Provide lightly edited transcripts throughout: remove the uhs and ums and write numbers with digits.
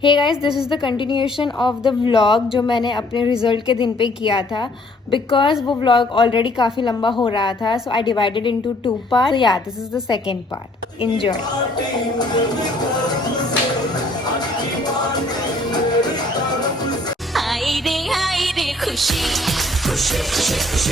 Hey guys, this is the continuation of the vlog जो मैंने अपने रिजल्ट के दिन पे किया था। बिकॉज वो व्लॉग ऑलरेडी काफ़ी लंबा हो रहा था, सो आई डिवाइडेड इनटू 2 पार्ट। सो या, this is the second part. Enjoy.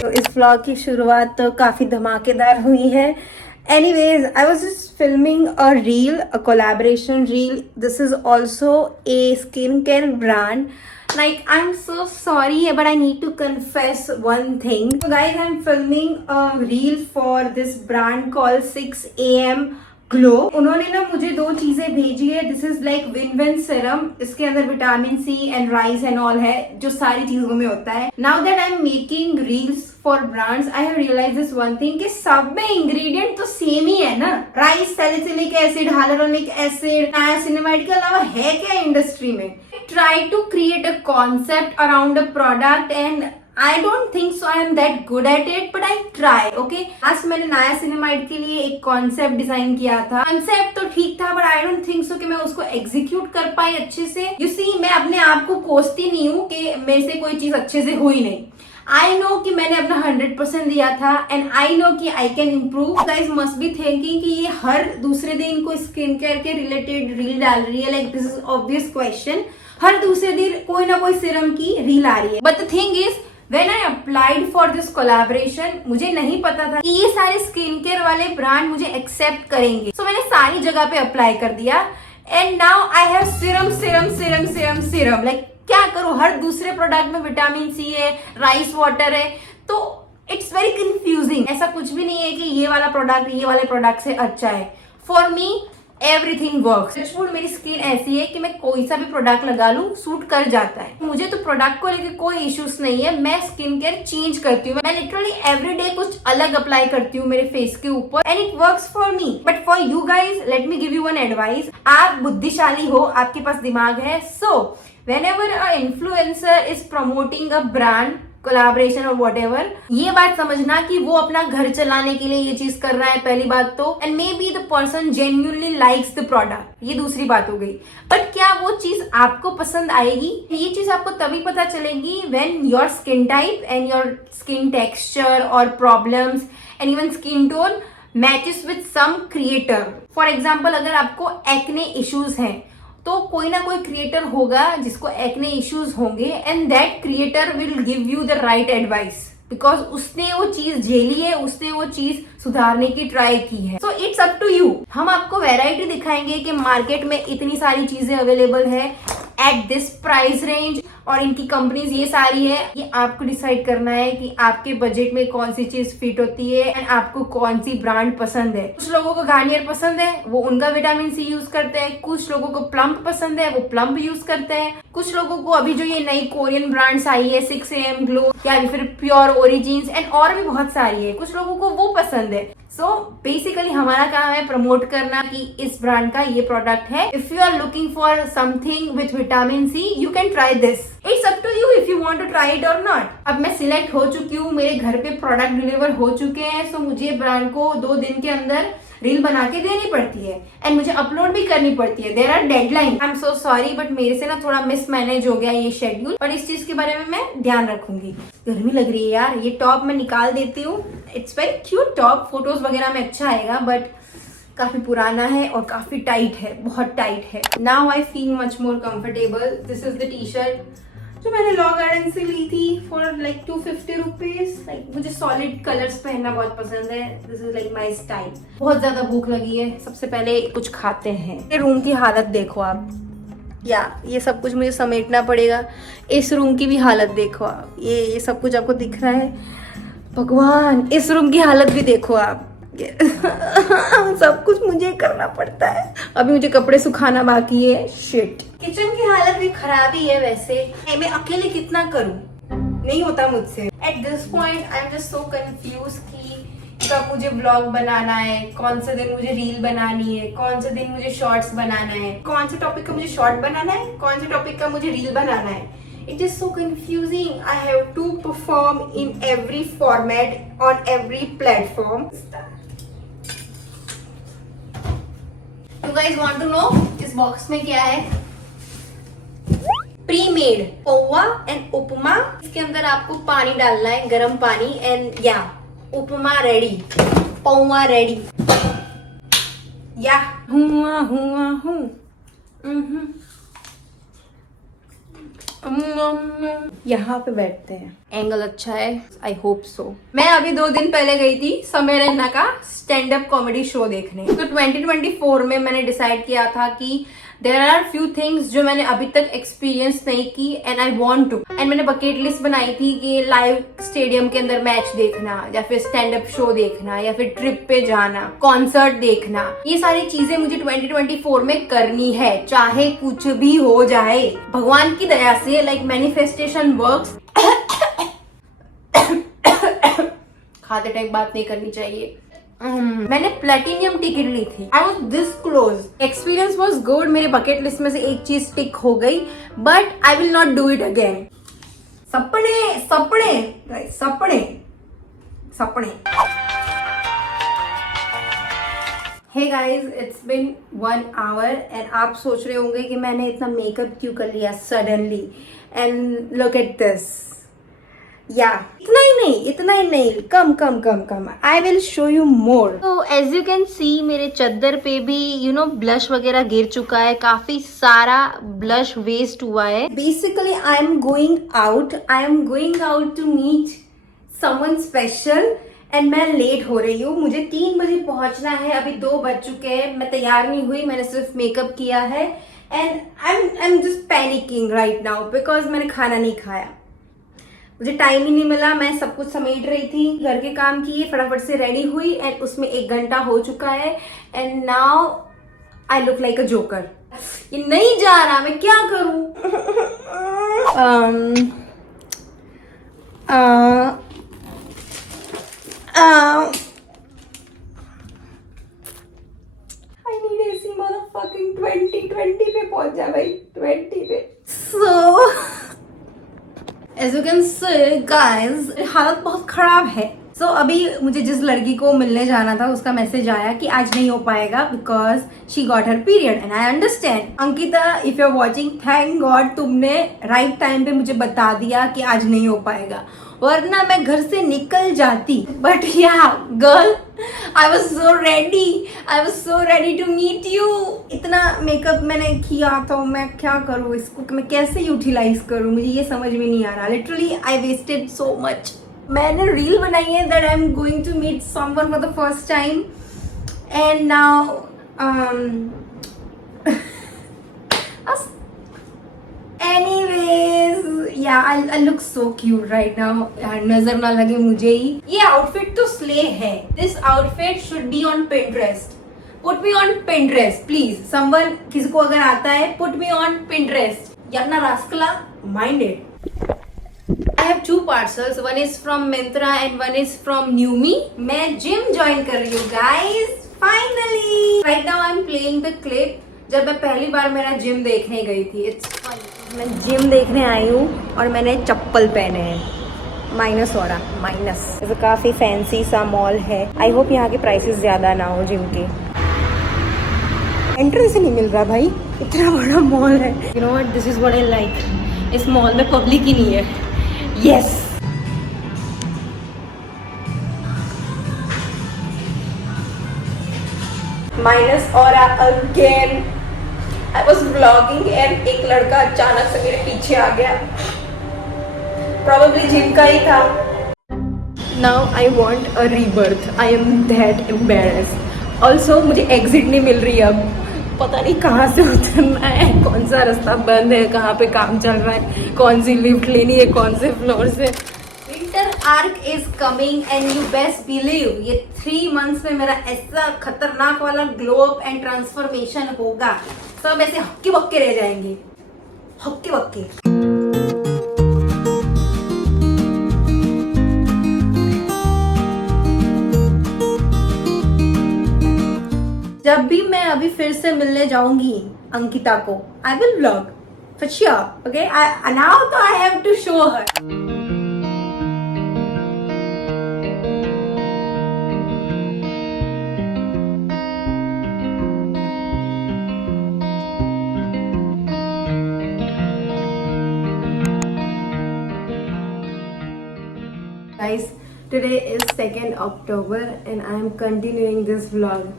तो इस व्लॉग की शुरुआत तो काफ़ी धमाकेदार हुई है। Anyways, I was just filming a reel, a collaboration reel. This is also a skincare brand. Like, I'm so sorry, but I need to confess one thing. So guys, I'm filming a reel for this brand called 6 AM glow. उन्होंने ना मुझे 2 चीजें भेजी है। This is like win serum, इसके अंदर vitamin C and rice and all है, जो सारी चीजों में होता है। Now that I am making reels for brands, I have realise this one thing कि सब में इंग्रेडिएंट तो सेम ही है ना। Rice, salicylic acid, hyaluronic acid, niacinamide के अलावा है क्या इंडस्ट्री में? Try to create a concept around a product and I don't think so I am that good at it, but I try, okay? आज मैंने नायासिनामाइड के लिए एक कॉन्सेप्ट डिजाइन किया था। कॉन्सेप्ट तो ठीक था, but I don't think so कि मैं उसको एग्जीक्यूट कर पाई अच्छे से। You see, मैं अपने आप को कोसती नहीं हूँ कि मेरे से कोई चीज अच्छे से हुई नहीं। आई नो कि मैंने अपना 100% दिया था एंड आई नो कि I can improve. Guys must be thinking कि ये हर दूसरे दिन कोई स्किन केयर के रिलेटेड रील डाल रही है। Like this is obvious question, हर दूसरे दिन कोई ना कोई सीरम की रील आ रही है। But the thing is, When I applied for this collaboration, मुझे नहीं पता था कि ये सारे स्किन केयर वाले ब्रांड मुझे एक्सेप्ट करेंगे। So मैंने सारी जगह पे अप्लाई कर दिया and now I have serum serum serum serum serum. Like क्या करूं, हर दूसरे प्रोडक्ट में विटामिन सी है, राइस वाटर है, तो इट्स वेरी कंफ्यूजिंग। ऐसा कुछ भी नहीं है कि ये वाला प्रोडक्ट ये वाले प्रोडक्ट से अच्छा है। For me everything works. Touchwood मेरी स्किन ऐसी है कि मैं कोई सा भी प्रोडक्ट लगा लूं सूट कर जाता है। मुझे तो प्रोडक्ट को लेकर कोई इश्यूज नहीं है। मैं स्किन केयर चेंज करती हूँ, मैं लिटरली एवरीडे कुछ अलग अप्लाई करती हूँ मेरे फेस के ऊपर and it works for me. But for you guys, let me give you one advice. आप बुद्धिशाली हो, आपके पास दिमाग है, सो whenever a influencer is promoting a brand collaboration और वॉट एवर, ये बात समझना कि वो अपना घर चलाने के लिए ये चीज कर रहा है, पहली बात तो। And may be the person genuinely likes the product, ये दूसरी बात हो गई। बट क्या वो चीज आपको पसंद आएगी? ये चीज आपको तभी पता चलेगी when your skin type and your skin texture और problems and even skin tone matches with some creator. For example, अगर आपको एक्ने इश्यूज हैं तो कोई ना कोई क्रिएटर होगा जिसको एक्ने इश्यूज होंगे and that creator will give you the right advice because उसने वो चीज झेली है, उसने वो चीज सुधारने की ट्राई की है। So it's up to you. हम आपको वैरायटी दिखाएंगे कि मार्केट में इतनी सारी चीजें अवेलेबल है एट दिस प्राइस रेंज और इनकी कंपनीज ये सारी है। ये आपको डिसाइड करना है कि आपके बजट में कौन सी चीज फिट होती है एंड आपको कौन सी ब्रांड पसंद है। कुछ लोगों को गार्नियर पसंद है, वो उनका विटामिन सी यूज करते हैं। कुछ लोगों को प्लम्प पसंद है, वो प्लम्प यूज करते हैं। कुछ लोगों को अभी जो ये नई कोरियन ब्रांड्स आई है 6 AM ग्लो या फिर प्योर ओरिजिन्स एंड और भी बहुत सारी है, कुछ लोगों को वो पसंद है। सो बेसिकली हमारा काम है प्रमोट करना कि इस ब्रांड का ये प्रोडक्ट है। If you are looking for something with vitamin C, you can try this. It's up to you if you want to try it और नॉट। अब मैं सिलेक्ट हो चुकी हूँ, मेरे घर पे प्रोडक्ट डिलीवर हो चुके हैं, सो मुझे ब्रांड को 2 दिन के अंदर रील बना के देनी पड़ती है एंड मुझे अपलोड भी करनी पड़ती है। There are deadline. I am so sorry, but मेरे से ना थोड़ा मिसमैनेज हो गया ये शेड्यूल, पर इस चीज के बारे में मैं ध्यान रखूंगी। गर्मी लग रही है यार, ये टॉप मैं निकाल देती हूँ। It's very cute top, photos वगैरह में अच्छा आएगा, बट काफी पुराना है और काफी टाइट है, बहुत टाइट है। Now I feel much more comfortable. This is the T shirt जो मैंने लॉ गार्डन से ली थी फॉर लाइक 250 रुपीज। लाइक मुझे सॉलिड कलर्स पहनना बहुत पसंद है। This is like my style. बहुत ज्यादा भूख लगी है, सबसे पहले कुछ खाते हैं। ये रूम की हालत देखो आप, या ये सब कुछ मुझे समेटना पड़ेगा। इस रूम की भी हालत देखो आप, ये सब कुछ आपको दिख रहा है? भगवान, इस रूम की हालत भी देखो आप। सब कुछ मुझे करना पड़ता है। अभी मुझे कपड़े सुखाना बाकी है। शिट, किचन की हालत भी खराब ही है वैसे। मैं अकेले कितना करूं, नहीं होता मुझसे। At this point I am just so confuse कि कब मुझे ब्लॉग बनाना है, कौन से दिन मुझे रील बनानी है, कौन से दिन मुझे शॉर्ट्स बनाना है, कौन से टॉपिक का मुझे शॉर्ट बनाना है, कौन से टॉपिक का मुझे रील बनाना है। It is so confusing. I have to perform in every format on every platform. You guys want to know इस बॉक्स में क्या है? प्री मेड पोहा एंड उपमा। इसके अंदर आपको पानी डालना है, गरम पानी, एंड या उपमा रेडी, पोहा रेडी। या हुआ हूँ। यहाँ पे बैठते हैं, एंगल अच्छा है, आई होप सो। मैं अभी 2 दिन पहले गई थी समय रैना का स्टैंड अप कॉमेडी शो देखने। तो 2024 में मैंने डिसाइड किया था कि देयर आर फ्यू थिंग्स जो मैंने अभी तक एक्सपीरियंस नहीं की and I want to. And मैंने बकेट लिस्ट बनाई थी कि लाइव स्टेडियम के अंदर मैच देखना, या फिर स्टैंड अप शो देखना, या फिर ट्रिप पे जाना, कॉन्सर्ट देखना। ये सारी चीजें मुझे 2024 में करनी है, चाहे कुछ भी हो जाए। भगवान की दया से लाइक मैनिफेस्टेशन वर्क्स। खाते टाइम बात नहीं करनी चाहिए। मैंने प्लेटिनियम टिकट ली थी। I was this close. Experience was good. मेरे बकेट लिस्ट में से एक चीज टिक हो गई, but I will not do it again. सपने सपने सपने सपने। Hey guys, it's been 1 hour and आप सोच रहे होंगे कि मैंने इतना मेकअप क्यों कर लिया suddenly. And look at this. या इतना ही नहीं, कम। I will show you more. तो एज यू कैन सी मेरे चद्दर पे भी ब्लश वगैरह गिर चुका है, काफी सारा ब्लश वेस्ट हुआ है। Basically I am going out to meet someone special and मैं लेट हो रही हूँ। मुझे 3 बजे पहुंचना है, अभी 2 बज चुके हैं। मैं तैयार नहीं हुई, मैंने सिर्फ मेकअप किया है and I am just panicking right now because मैंने खाना नहीं खाया। मुझे टाइम ही नहीं मिला, मैं सब कुछ समेट रही थी, घर के काम किए, फटाफट से रेडी हुई एंड उसमें 1 घंटा हो चुका है and now I look like a joker. ये नहीं जा रहा, मैं क्या करूं? I need AC motherfucking 20 पे पहुंच जा भाई, 20 पे। So As you can see, guys, हालत बहुत खराब है। So अभी मुझे जिस लड़की को मिलने जाना था उसका मैसेज आया कि आज नहीं हो पाएगा because she got her period and I understand. Ankita, if you are watching, thank God तुमने राइट टाइम पे मुझे बता दिया कि आज नहीं हो पाएगा, वरना मैं घर से निकल जाती। But yeah girl, I was so ready to meet you. इतना मेकअप मैंने किया तो मैं क्या करूँ, इसको मैं कैसे यूटिलाइज करूँ, मुझे ये समझ में नहीं आ रहा। Literally I wasted so much. मैंने रील बनाई है that I am going to meet someone for the first time and now anyways, yeah, I look so cute right now. नजर ना लगे मुझे ही। ये आउटफिट तो स्ले है। This outfit should be on Pinterest. Put me on Pinterest, please. Someone, किसी को अगर आता है, put me on Pinterest. Yarna Raskala, mind it. I have 2 parcels. One is from Myntra and one is from Numi. मैं gym join कर रही हूँ, guys. Finally. Right now I'm playing the clip. जब मैं पहली बार मेरा जिम देखने गई थी। It's fun. मैं जिम देखने आई हूँ और मैंने चप्पल पहने हैं माइनस। तो काफी फैंसी सा मॉल है। आई होप यहाँ के प्राइसेस ज्यादा ना हो जिम के। एंट्रेंस ही नहीं मिल रहा भाई, इतना बड़ा मॉल है। You know what, this is what I like. इस मॉल में पब्लिक ही नहीं है। यस माइनस और again. I was vlogging and एक लड़का अचानक से मेरे पीछे आ गया, probably जिम का ही था। Now I want a rebirth. I am that embarrassed. Also मुझे exit नहीं मिल रही अब, पता नहीं कहाँ से उतरना है, कौन सा रास्ता बंद है, कहाँ पे काम चल रहा है, कौन सी लिफ्ट लेनी है, कौन से फ्लोर से। Winter arc is coming and you best believe ये 3 months में मेरा ऐसा खतरनाक वाला ग्लो अप एंड ट्रांसफॉर्मेशन होगा। सब ऐसे हक्के बक्के रह जाएंगे, हक्के बक्के। जब भी मैं अभी फिर से मिलने जाऊंगी अंकिता को, I will vlog for sure. Okay, now तो I have to show her. guys, today is 2nd October and I am continuing this vlog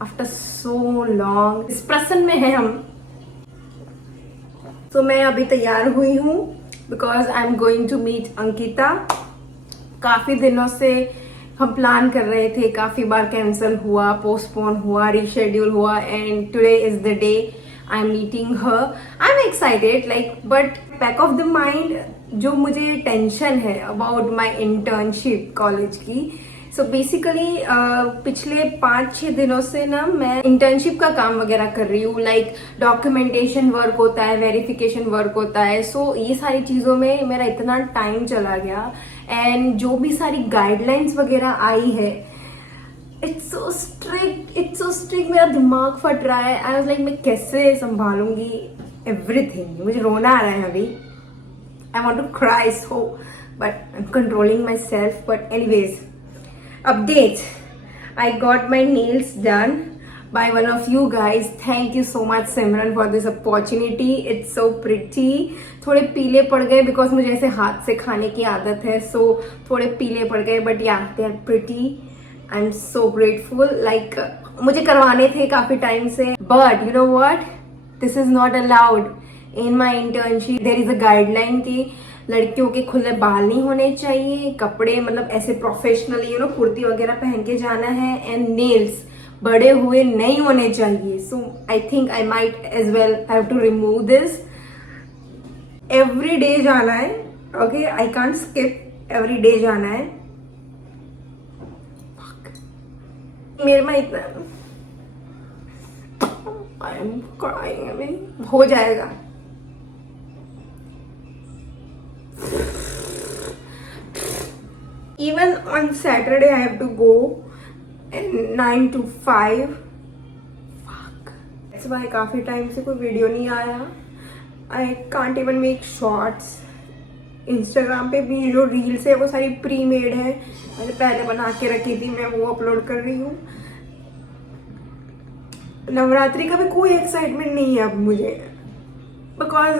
after so long. इस प्रसन्न में है हम. तो मैं अभी तैयार हुई हूँ because I am going to meet Ankita. काफी दिनों से हम प्लान कर रहे थे, काफी बार कैंसिल हुआ, पोस्टपोन हुआ, रीशेड्यूल हुआ and today is the day I'm meeting her. I'm excited but back of the mind जो मुझे टेंशन है अबाउट माई इंटर्नशिप कॉलेज की. सो बेसिकली पिछले 5-6 दिनों से ना मैं इंटर्नशिप का काम वगैरह कर रही हूँ. डॉक्यूमेंटेशन वर्क होता है, वेरिफिकेशन वर्क होता है. सो ये सारी चीजों में मेरा इतना टाइम चला गया एंड जो भी सारी गाइडलाइंस वगैरह आई है, इट्स सो स्ट्रिक्ट. मेरा दिमाग फट रहा है. आई वाज लाइक मैं कैसे संभालूंगी एवरीथिंग. मुझे रोना आ रहा है अभी. I want to cry so, but I'm controlling myself. But anyways, update. I got my nails done by one of you guys. Thank you so much Simran for this opportunity. It's so pretty. थोड़े पीले पड़ गए because मुझे ऐसे हाथ से खाने की आदत है, so थोड़े पीले पड़ गए. But yeah, they are pretty. I'm so grateful. मुझे करवाने थे काफी टाइम से. But you know what? This is not allowed. In my internship there is a guideline कि लड़कियों के खुले बाल नहीं होने चाहिए, कपड़े मतलब ऐसे प्रोफेशनली कुर्ती वगैरह पहन के जाना है, एंड नेल्स बड़े हुए नहीं होने चाहिए. So I think I might as well have to remove this. Every day जाना है. Okay, I can't skip. Every day जाना है. मेरे में इतना आई एम क्राइंग. अभी हो जाएगा. Even on Saturday I have to go and 9 to 5. Fuck. That's why काफी टाइम से कोई वीडियो नहीं आया. I can't even make shorts. Instagram पे भी जो रील्स है वो सारी प्री मेड है. मैंने पहले बना के रखी थी, मैं वो अपलोड कर रही हूँ. नवरात्रि का भी कोई एक्साइटमेंट नहीं है अब मुझे, बिकॉज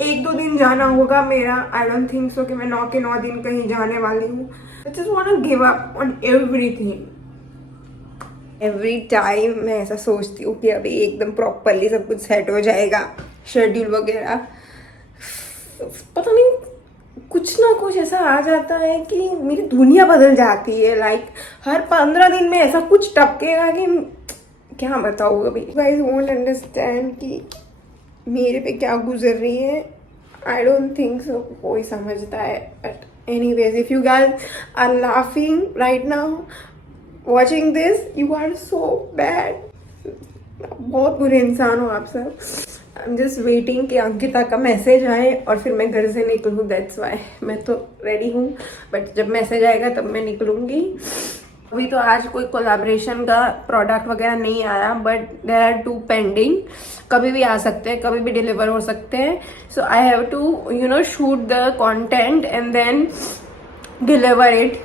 1-2 दिन जाना होगा मेरा. आई डोंट थिंक सो कि मैं 9 के 9 दिन कहीं जाने वाली हूँ. I just want to give up on everything. Every time मैं ऐसा सोचती हूँ कि अभी एकदम प्रॉपरली सब कुछ सेट हो जाएगा, शेड्यूल वगैरह. पता नहीं, कुछ ना कुछ ऐसा आ जाता है कि मेरी दुनिया बदल जाती है. हर 15 दिन में ऐसा कुछ टपकेगा कि क्या बताऊँ. अभी गाइस वोंट अंडरस्टैंड कि मेरे पे क्या गुजर रही है. आई डोंट थिंक सो कोई समझता है. But anyways, if you guys are laughing right now watching this, you are so bad. बहुत बुरे इंसान हो आप सब. आई एम जस्ट वेटिंग कि अंकिता का मैसेज आए और फिर मैं घर से निकलूँ. That's why. मैं तो रेडी हूँ, बट जब मैसेज आएगा तब मैं निकलूँगी. अभी तो आज कोई कोलैबोरेशन का प्रोडक्ट वगैरह नहीं आया, बट देयर आर 2 पेंडिंग. कभी भी आ सकते हैं, कभी भी डिलीवर हो सकते हैं. So I have to shoot the content and then deliver it.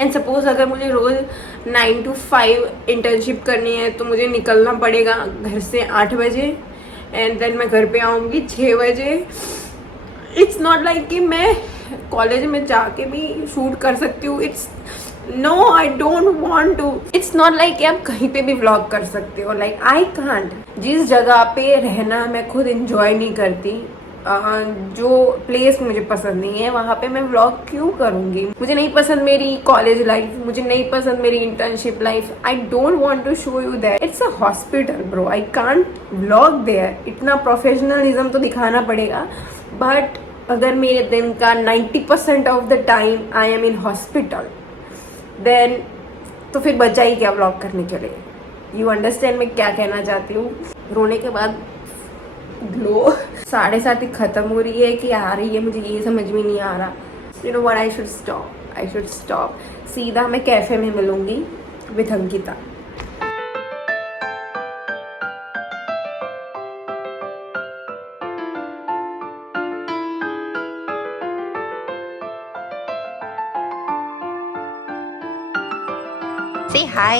And suppose अगर मुझे रोज 9 to 5 इंटर्नशिप करनी है तो मुझे निकलना पड़ेगा घर से 8 बजे एंड देन मैं घर पे आऊँगी 6 बजे. इट्स नॉट लाइक कि मैं कॉलेज में जाके भी शूट कर सकती हूँ. It's no, I don't want to. It's not like कि आप कहीं पे भी व्लॉग कर सकते हो. I can't. जिस जगह पे रहना मैं खुद एंजॉय नहीं करती, जो प्लेस मुझे पसंद नहीं है, वहां पे मैं व्लॉग क्यों करूंगी. मुझे नहीं पसंद मेरी कॉलेज लाइफ, मुझे नहीं पसंद मेरी internship life. I don't want to show you that. It's a hospital bro. I can't vlog there. इतना प्रोफेशनलिज्म तो दिखाना पड़ेगा. बट अगर मेरे दिन का 90% of the time I am in hospital, then तो फिर बचा ही क्या व्लॉग करने के लिए. यू अंडरस्टैंड मैं क्या कहना चाहती हूँ. रोने के बाद ग्लो 7:30 ही खत्म हो रही है कि आ रही है, मुझे ये समझ में नहीं आ रहा. You know what, I should stop. सीधा मैं कैफे में मिलूंगी विद अंकिता. Say hi.